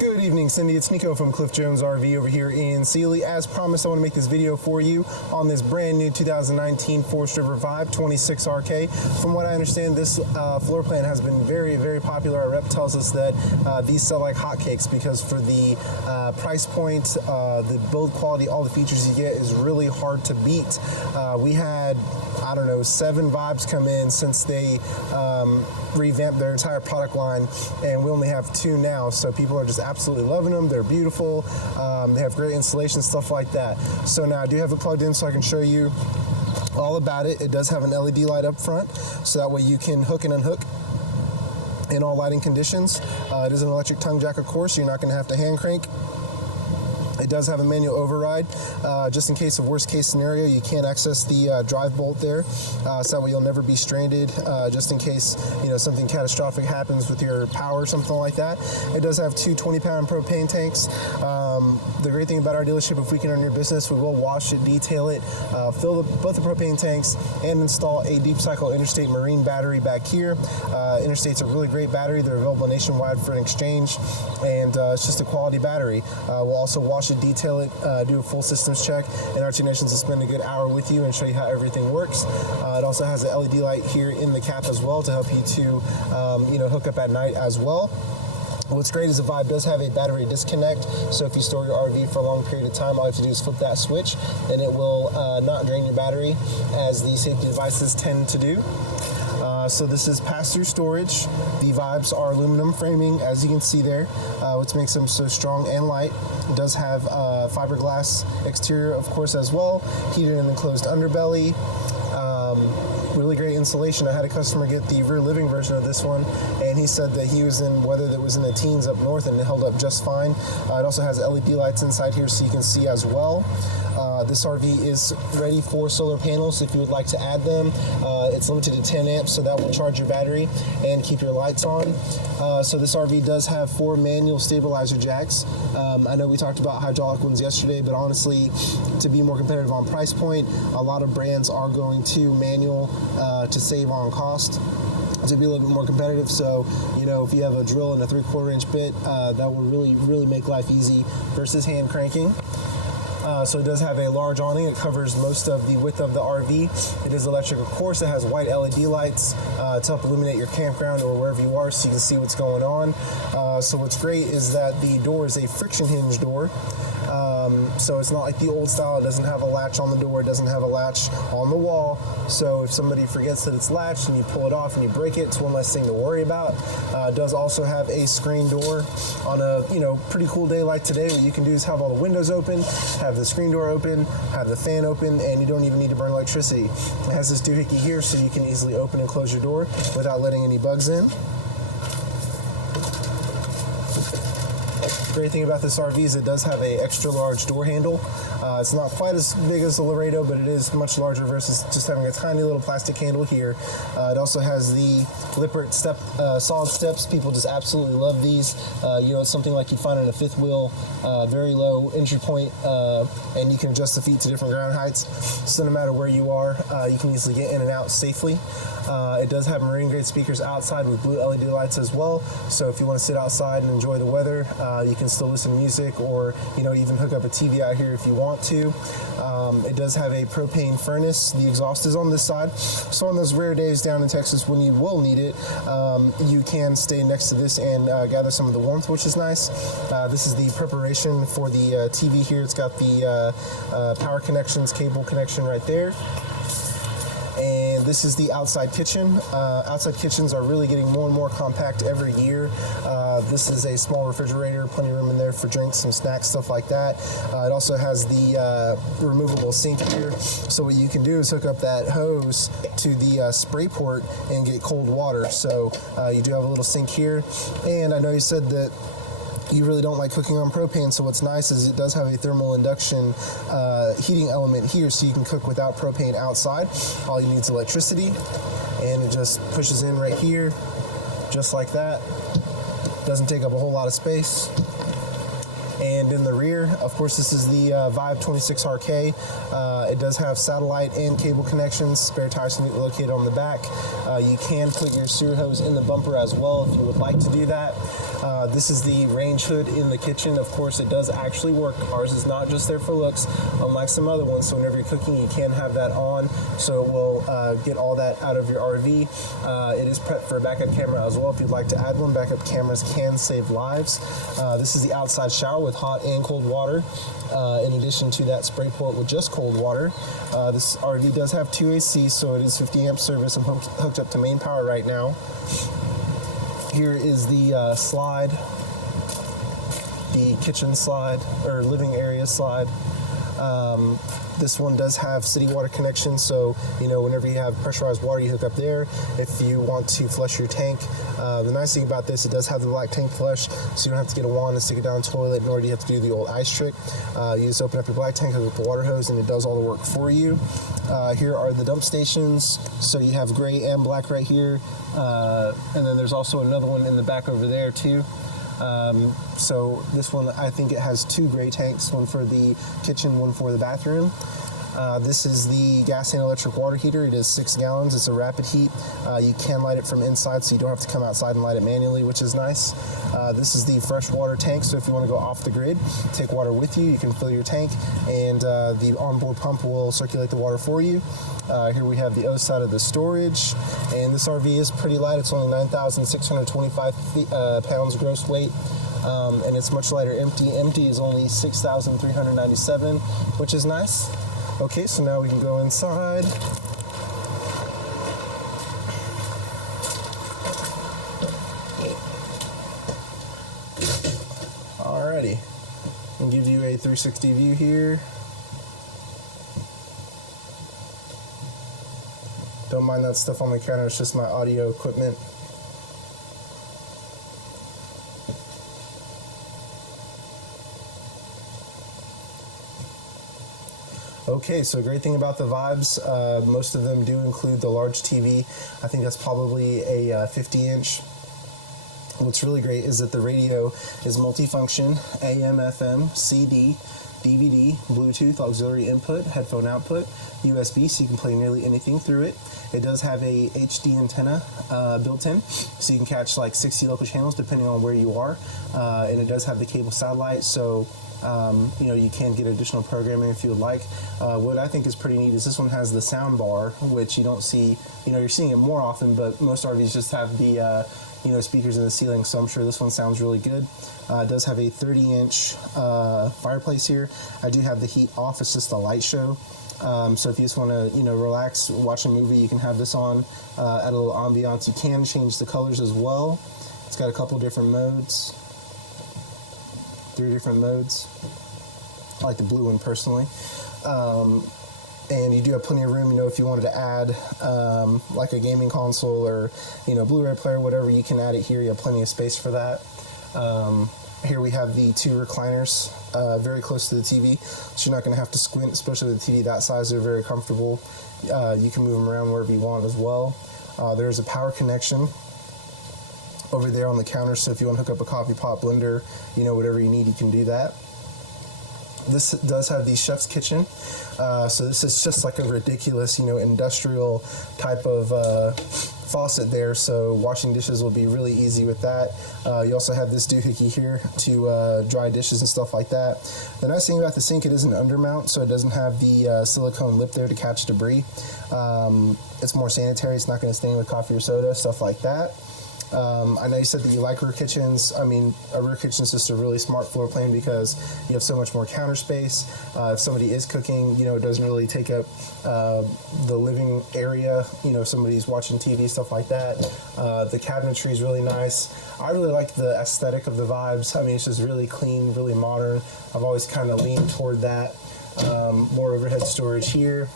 Good evening, Cindy. It's Nico from Cliff Jones RV over here in Sealy. As promised, I want to make this video for you on this brand new 2019 Forest River Vibe 26RK. From what I understand, this floor plan has been very, very popular. Our rep tells us that these sell like hotcakes because for the price point, the build quality, all the features you get is really hard to beat. We had, I don't know, 7 Vibes come in since they revamped their entire product line, and we only have 2 now, so people are just absolutely loving them. They're beautiful. They have great installation, stuff like that. So now I do have it plugged in so I can show you all about it. It does have an LED light up front, so that way you can hook and unhook in all lighting conditions. It is an electric tongue jack, of course, so you're not going to have to hand crank. It does have a manual override. Just in case of worst case scenario, you can't access the drive bolt there, so that way you'll never be stranded, just in case something catastrophic happens with your power or something like that. It does have 2 20-pound propane tanks. The great thing about our dealership, if we can earn your business, we will wash it, detail it, fill both the propane tanks, and install a deep cycle Interstate Marine battery back here. Interstate's a really great battery. They're available nationwide for an exchange, and it's just a quality battery. We'll also wash it, detail it, do a full systems check, and our technicians will spend a good hour with you and show you how everything works. It also has an LED light here in the cap as well to help you to hook up at night as well. What's great is the Vibe does have a battery disconnect, so if you store your RV for a long period of time, all you have to do is flip that switch, and it will not drain your battery, as the safety devices tend to do. So this is pass-through storage. The Vibes are aluminum framing, as you can see there, which makes them so strong and light. It does have fiberglass exterior, of course, as well, heated and enclosed underbelly. Really great insulation. I had a customer get the rear living version of this one, and he said that he was in weather that was in the teens up north, and it held up just fine. It also has LED lights inside here so you can see as well. This RV is ready for solar panels if you would like to add them. It's limited to 10 amps, so that will charge your battery and keep your lights on. So this RV does have 4 manual stabilizer jacks. I know we talked about hydraulic ones yesterday, but honestly, to be more competitive on price point, a lot of brands are going to manual to save on cost, to be a little bit more competitive. So, if you have a drill and a 3/4 inch bit, that will really make life easy versus hand cranking. So it does have a large awning. It covers most of the width of the RV. It is electric, of course. It has white LED lights to help illuminate your campground or wherever you are, so you can see what's going on. So what's great is that the door is a friction hinge door. So it's not like the old style. It doesn't have a latch on the door. It doesn't have a latch on the wall. So if somebody forgets that it's latched and you pull it off and you break it, it's one less thing to worry about. It does also have a screen door. On a pretty cool day like today, what you can do is have all the windows open, have the screen door open, have the fan open, and you don't even need to burn electricity. It has this doohickey here so you can easily open and close your door without letting any bugs in. Great thing about this RV is it does have a extra large door handle. It's not quite as big as the Laredo, but it is much larger versus just having a tiny little plastic handle here. It also has the Lippert solid steps. People just absolutely love these. It's something like you'd find on a fifth wheel, very low entry point, and you can adjust the feet to different ground heights. So no matter where you are, you can easily get in and out safely. It does have marine grade speakers outside with blue LED lights as well. So if you want to sit outside and enjoy the weather, you can still listen to music, or even hook up a TV out here if you want to. It does have a propane furnace. The exhaust is on this side, so on those rare days down in Texas when you will need it, you can stay next to this and gather some of the warmth, which is nice. This is the preparation for the TV here. It's got the power connections, cable connection right there. And this is the outside kitchen. Outside kitchens are really getting more and more compact every year. This is a small refrigerator, plenty of room in there for drinks, some snacks, stuff like that. It also has the removable sink here. So what you can do is hook up that hose to the spray port and get cold water. So you do have a little sink here. And I know you said that you really don't like cooking on propane, so what's nice is it does have a thermal induction heating element here, so you can cook without propane outside. All you need is electricity, and it just pushes in right here, just like that. Doesn't take up a whole lot of space. And in the rear, of course, this is the Vibe 26RK. It does have satellite and cable connections. Spare tires can be located on the back. You can put your sewer hose in the bumper as well if you would like to do that. This is the range hood in the kitchen. Of course, it does actually work. Ours is not just there for looks, unlike some other ones. So whenever you're cooking, you can have that on, so it will get all that out of your RV. It is prepped for a backup camera as well if you'd like to add one. Backup cameras can save lives. This is the outside shower with hot and cold water. In addition to that, spray port with just cold water. This RV does have 2 AC, so it is 50 amp service. I'm hooked up to main power right now. Here is the slide, the kitchen slide, or living area slide. This one does have city water connection, so whenever you have pressurized water, you hook up there. If you want to flush your tank, the nice thing about this, it does have the black tank flush, so you don't have to get a wand and stick it down the toilet, nor do you have to do the old ice trick. You just open up your black tank, hook up the water hose, and it does all the work for you. Here are the dump stations, so you have gray and black right here, and then there's also another one in the back over there too. So this one, I think it has 2 gray tanks, one for the kitchen, one for the bathroom. This is the gas and electric water heater. It is 6 gallons. It's a rapid heat. You can light it from inside, so you don't have to come outside and light it manually, which is nice. This is the fresh water tank, so if you want to go off the grid, take water with you, you can fill your tank, and the onboard pump will circulate the water for you. Here we have the other side of the storage, and this RV is pretty light. It's only 9,625 pounds gross weight. And it's much lighter empty. Empty is only 6,397, which is nice. Okay, so now we can go inside. Alrighty, I'll give you a 360 view here. Don't mind that stuff on the counter, it's just my audio equipment. Okay, so great thing about the Vibes, most of them do include the large TV. I think that's probably a 50-inch. What's really great is that the radio is multifunction, AM, FM, CD, DVD, Bluetooth, auxiliary input, headphone output, USB, so you can play nearly anything through it. It does have a HD antenna built in, so you can catch like 60 local channels depending on where you are. And it does have the cable satellite, so you can get additional programming if you would like. What I think is pretty neat is this one has the sound bar, which you don't see, you're seeing it more often, but most RVs just have the, speakers in the ceiling, so I'm sure this one sounds really good. It does have a 30-inch fireplace here. I do have the heat off, it's just a light show. So if you just want to, relax, watch a movie, you can have this on, add a little ambiance. You can change the colors as well. It's got a couple different modes. 3 different modes. I like the blue one personally. And you do have plenty of room, if you wanted to add like a gaming console or, Blu-ray player, whatever, you can add it here. You have plenty of space for that. Here we have the 2 recliners very close to the TV, so you're not going to have to squint, especially with the TV that size. They're very comfortable. You can move them around wherever you want as well. There's a power connection over there on the counter, so if you want to hook up a coffee pot, blender, whatever you need, you can do that. This does have the chef's kitchen, so this is just like a ridiculous, industrial type of faucet there, so washing dishes will be really easy with that. You also have this doohickey here to dry dishes and stuff like that. The nice thing about the sink, it is an undermount, so it doesn't have the silicone lip there to catch debris. It's more sanitary, it's not going to stain with coffee or soda, stuff like that. I know you said that you like rear kitchens. I mean, a rear kitchen is just a really smart floor plan because you have so much more counter space. If somebody is cooking, it doesn't really take up the living area. If somebody's watching TV, stuff like that. The cabinetry is really nice. I really like the aesthetic of the Vibes. I mean, it's just really clean, really modern. I've always kind of leaned toward that. More overhead storage here.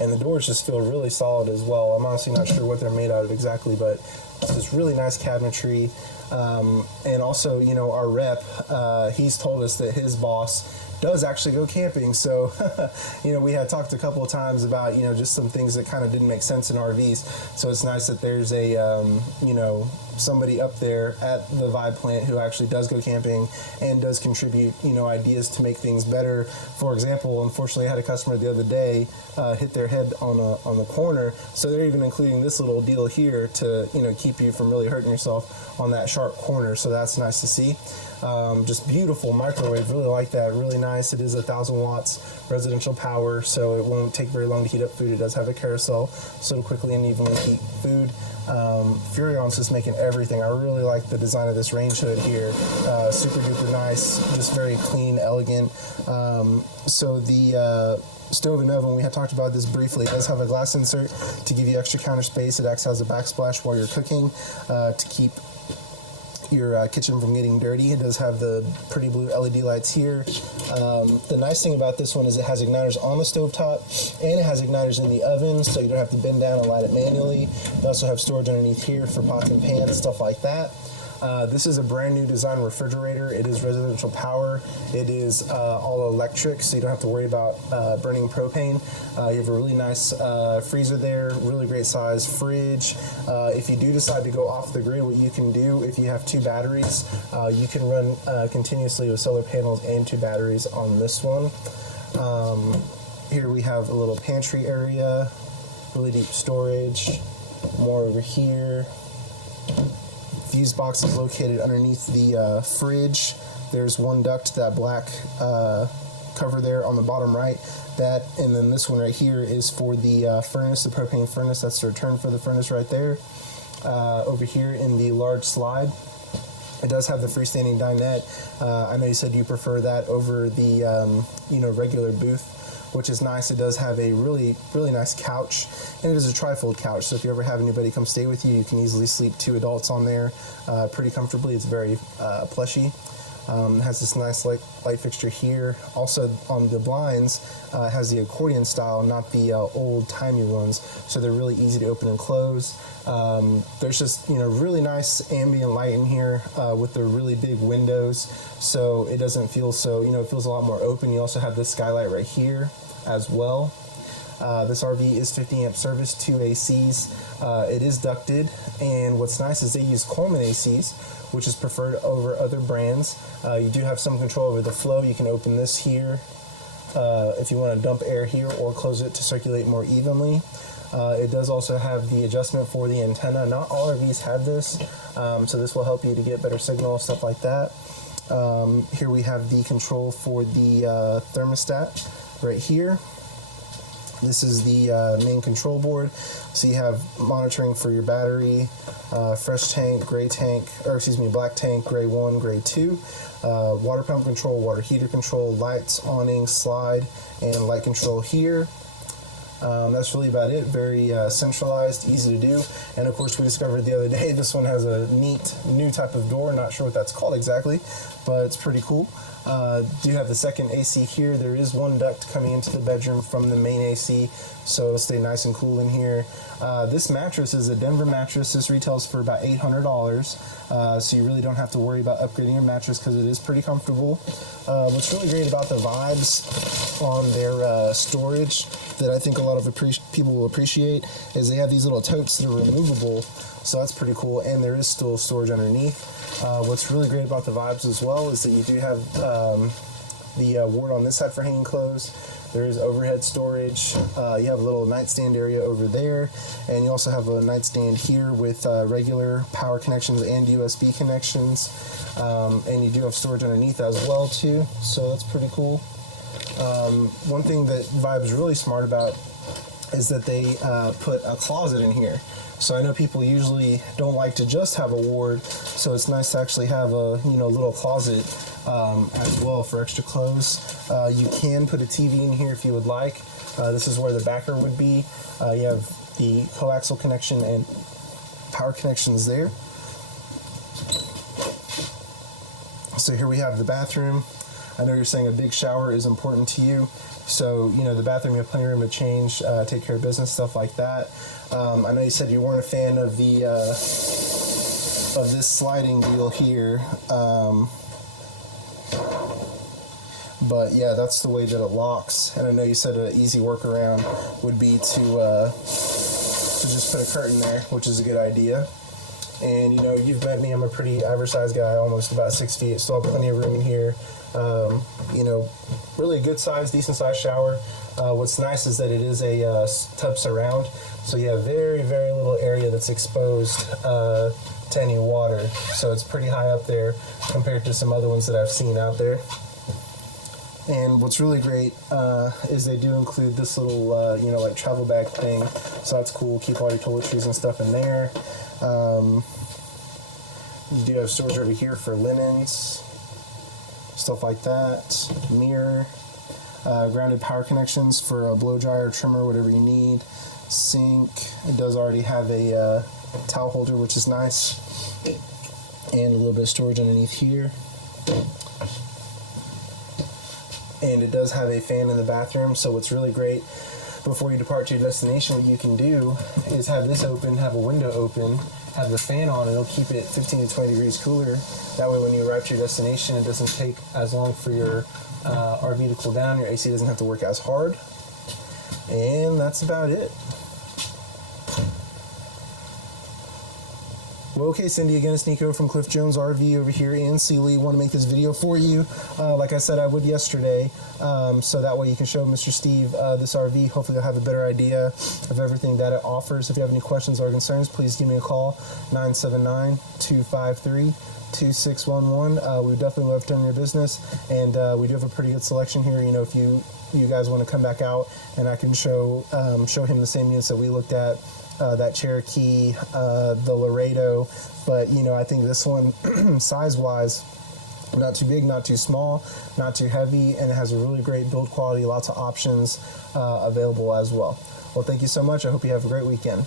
And the doors just feel really solid as well. I'm honestly not sure what they're made out of exactly, but it's this really nice cabinetry. And also, our rep, he's told us that his boss does actually go camping. So, we had talked a couple of times about, just some things that kind of didn't make sense in RVs. So it's nice that there's a, somebody up there at the Vibe plant who actually does go camping and does contribute, ideas to make things better. For example, unfortunately, I had a customer the other day hit their head on the corner, so they're even including this little deal here to keep you from really hurting yourself on that sharp corner. So that's nice to see. Just beautiful microwave, really like that, really nice. It is 1,000 watts residential power, so it won't take very long to heat up food. It does have a carousel, so it'll quickly and evenly heat food. Furion's just making everything. I really like the design of this range hood here. Super duper nice, just very clean, elegant. So the stove and oven, we had talked about this briefly. It does have a glass insert to give you extra counter space. It acts as a backsplash while you're cooking to keep your kitchen from getting dirty. It does have the pretty blue LED lights here. The nice thing about this one is it has igniters on the stovetop and it has igniters in the oven, so you don't have to bend down and light it manually. You also have storage underneath here for pots and pans, stuff like that. This is a brand new design refrigerator. It is residential power. It is all electric, so you don't have to worry about burning propane. You have a really nice freezer there, really great size fridge. If you do decide to go off the grid, what you can do, if you have 2 batteries, you can run continuously with solar panels and 2 batteries on this one. Here we have a little pantry area, really deep storage, more over here. Fuse box is located underneath the fridge. There's one duct, that black cover there on the bottom right. That, and then this one right here is for the furnace, the propane furnace. That's the return for the furnace right there. Over here in the large slide, it does have the freestanding dinette. I know you said you prefer that over the regular booth, which is nice. It does have a really, really nice couch, and it is a trifold couch. So if you ever have anybody come stay with you, you can easily sleep 2 adults on there pretty comfortably. It's very plushy. It has this nice light fixture here. Also on the blinds, it has the accordion style, not the old-timey ones. So they're really easy to open and close. There's just really nice ambient light in here with the really big windows, so it doesn't feel so it feels a lot more open. You also have this skylight right here as well. This RV is 50 amp service, 2 ACs. It is ducted, and what's nice is they use Coleman ACs, which is preferred over other brands. You do have some control over the flow. You can open this here if you want to dump air here, or close it to circulate more evenly. It does also have the adjustment for the antenna. Not all RVs have this, so this will help you to get better signal, stuff like that. Here we have the control for the thermostat right here. This is the main control board. So you have monitoring for your battery, fresh tank, black tank, gray 1, gray 2, water pump control, water heater control, lights, awning, slide, and light control here. That's really about it. Very centralized, easy to do. And of course, we discovered the other day, this one has a neat new type of door. Not sure what that's called exactly, but it's pretty cool. Do have the second AC here. There is one duct coming into the bedroom from the main AC, so it'll stay nice and cool in here. This mattress is a Denver mattress. This retails for about $800, so you really don't have to worry about upgrading your mattress because it is pretty comfortable. What's really great about the Vibes on their storage that I think a lot of people will appreciate is they have these little totes that are removable, so that's pretty cool, and there is still storage underneath. What's really great about the Vibes as well is that you do have the ward on this side for hanging clothes. There is overhead storage. You have a little nightstand area over there, and you also have a nightstand here with regular power connections and USB connections, and you do have storage underneath as well too, so that's pretty cool. One thing that Vibe is really smart about is that they put a closet in here. So I know people usually don't like to just have a ward, so it's nice to actually have a little closet as well for extra clothes. You can put a TV in here if you would like. This is where the backer would be. You have the coaxial connection and power connections there. So here we have the bathroom. I know you're saying a big shower is important to you. So, the bathroom, you have plenty of room to change, take care of business, stuff like that. I know you said you weren't a fan of the of this sliding deal here. But yeah, that's the way that it locks. And I know you said an easy workaround would be to just put a curtain there, which is a good idea. And you know, you've met me, I'm a pretty average sized guy, almost about 6 feet, still have plenty of room in here. You know, really a good size, decent sized shower. What's nice is that it is a tub surround, so you have very, very little area that's exposed to any water. So it's pretty high up there compared to some other ones that I've seen out there. And what's really great is they do include this little, you know, like travel bag thing. So that's cool. Keep all your toiletries and stuff in there. You do have storage over here for linens, stuff like that. Mirror, grounded power connections for a blow dryer, trimmer, whatever you need. Sink. It does already have a towel holder, which is nice. And a little bit of storage underneath here. And it does have a fan in the bathroom, so what's really great before you depart to your destination, what you can do is have this open, have a window open, have the fan on, and it'll keep it 15 to 20 degrees cooler. That way when you arrive to your destination, it doesn't take as long for your RV to cool down, your AC doesn't have to work as hard, and that's about it. Well, okay, Cindy, again, it's Nico from Cliff Jones RV over here in Sealy. Want to make this video for you, like I said I would yesterday, so that way you can show Mr. Steve this RV. Hopefully you'll have a better idea of everything that it offers. If you have any questions or concerns, please give me a call, 979-253-2611. We would definitely love to learn your business, and we do have a pretty good selection here. You know, if you guys want to come back out and I can show him the same units that we looked at, that Cherokee, the Laredo, but you know, I think this one size-wise, not too big, not too small, not too heavy, and it has a really great build quality, lots of options available as well. Well, thank you so much. I hope you have a great weekend.